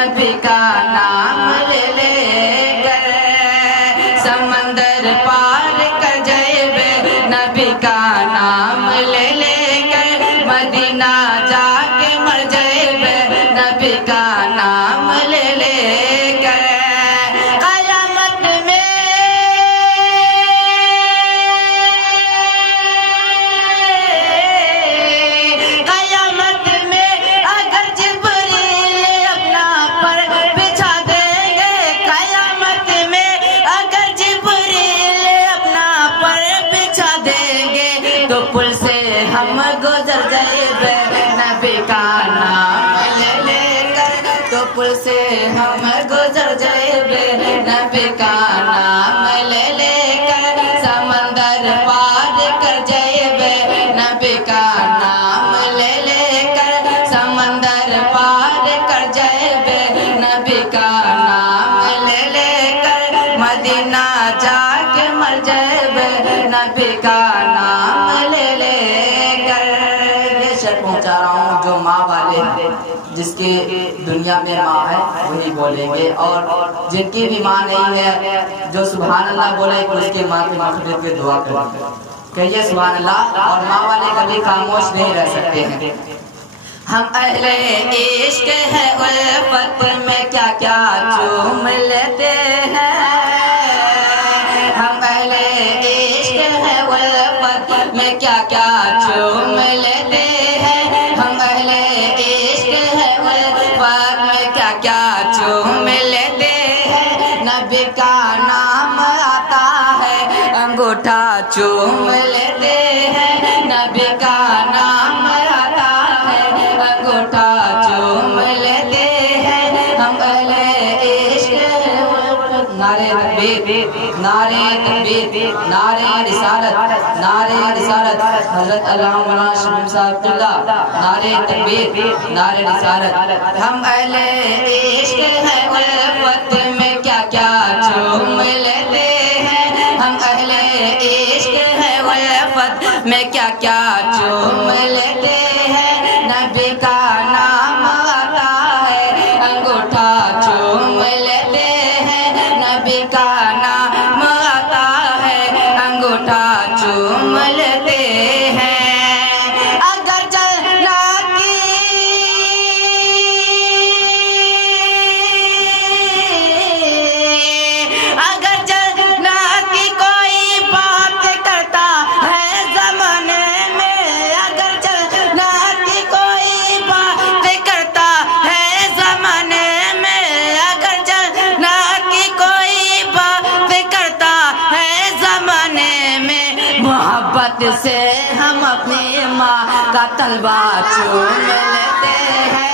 نبی کا نام لے لے کر سمندر پار کر جائے نبی کا نام لے لے کر مدینہ جا کے مر جائے نبی کا نام لے لے کر قیامت میں اگر جبریل اپنا پر بچھا دیں گے قیامت میں اگر جبریل اپنا پر بچھا دیں گے تو پل سے ہم گزر جائے نبی کا نام لے لے کر تو پل سے ہم گزر جائے نبی کا نام لے لے کر سمندر پار کر جائے نبی کا نام لے لے کر سمندر پار کر جائے نبی کا نام لے لے کر مدینہ جا کے مر جائے نبی کا نام لے لے کر یہ شعر پہنچا رہا ہوں جو ماں والے ہیں جس کی دنیا میں ماں ہے وہی بولیں گے اور جن کی بھی ماں نہیں ہے جو سبحان اللہ بولے اس کی ماں کی مغفرت کی دعا کریں کہیے سبحان اللہ اور ماں والے کبھی خاموش نہیں رہ سکتے ہیں ہم اہل عشق ہے الفت میں کیا کیا چوم لیتے ہیں ہم اہل عشق ہے الفت میں کیا کیا چوم لیتے ہیں ہم اہل عشق ہے الفت میں کیا کیا چوم لیتے ہیں نبی کا نام آتا ہے انگوٹھا چوم لیتے ہیں نبی کا نام آتا ہے انگوٹھا چوم لیتے ہیں ہم اہل عشق نعرہ تکبیر نعرہ تکبیر نعرہ رسالت نعرہ رسالت حضرت علامہ مولانا شمیم صاحب اللہ نعرہ تکبیر نعرہ رسالت ہم اہل عشق ہے الفت میں کیا کیا چوم لیتے ہیں ہم اہل عشق ہے الفت میں کیا کیا چوم لیتے ہیں نبی کا نام آتا ہے انگوٹھا چوم لیتے ہیں نبی کا نام آتا ہے انگوٹھا چوم لیتے ہیں اگر جنت کی کوئی بات کرتا ہے زمانے میں اگر جنت کی کوئی بات کرتا ہے زمانے میں اگر جنت کی کوئی بات کرتا ہے زمانے میں محبت سے ہم اپنی ماں کا طلبہ چوم لیتے ہیں